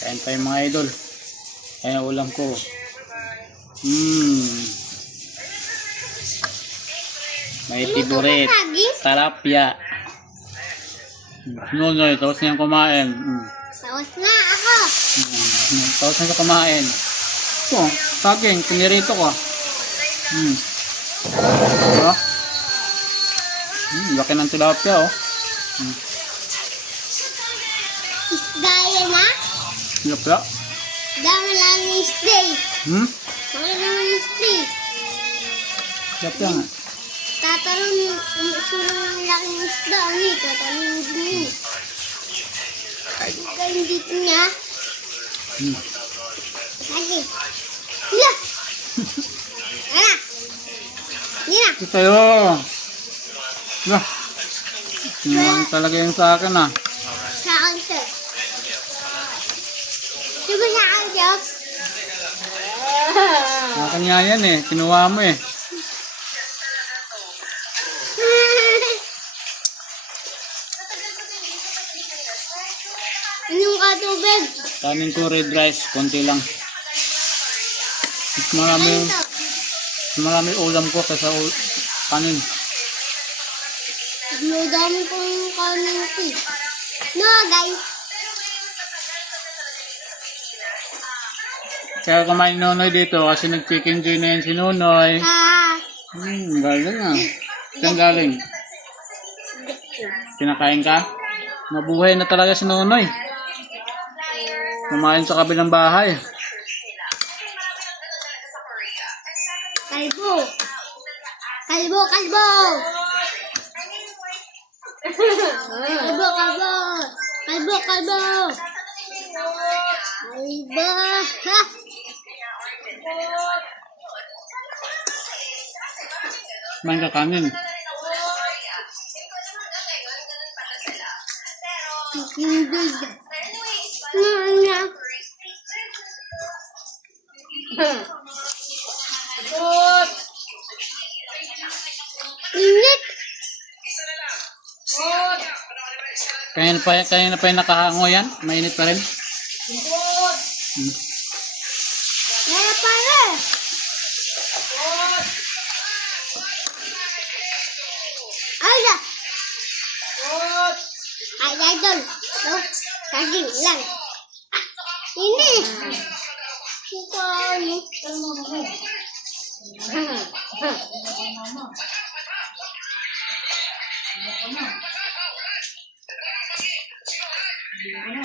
Kain tayo mga idol. Ayan ulam ko. May tiburit. Talapia. Nonoy, tapos niyang kumain. Sawas na ako. Tapos na siya kumain. Ito, saging, pinirito ko. Diba? Laki ng tilapia, oh. Isda yan ha? Tilapia. Dami lang yung stay. Dami lang yung stay. Tilapia nga. Tatalon, usulong ng laking isda. Ano eh, tatalon din yun. Kaya dito niya. Sige. Hila! Ara! Hila! Ito tayo. Bah. Tingnan talaga yung sa akin, ah. Sa akin, sir. Diba sa akin, sir? Sa akin nga yan, eh. Kinuha mo, eh. Anong katubig? Kanin ko red rice, konti lang. Marami ulam ko kaysa kanin. Dami ko yung kanin ko. No, guys. Kaya kumain ni Nonoy dito kasi nag-chicken joy na yan si Nonoy. Galing ah. Saan galing? Kinakain ka? Mabuhay na talaga si Nonoy. Kumain sa kabilang bahay. Kalbo. Kalbo, kalbo. Kalbo, kalbo. Kalbo, kalbo. Kalbo. Ha? Kumain ka kanin. Hindi. Init. Kaya na pa yung nakahango yan? Mainit pa rin? Meron pa rin. Ayun. Ay, idol. No, saging lang. Ini. Ano?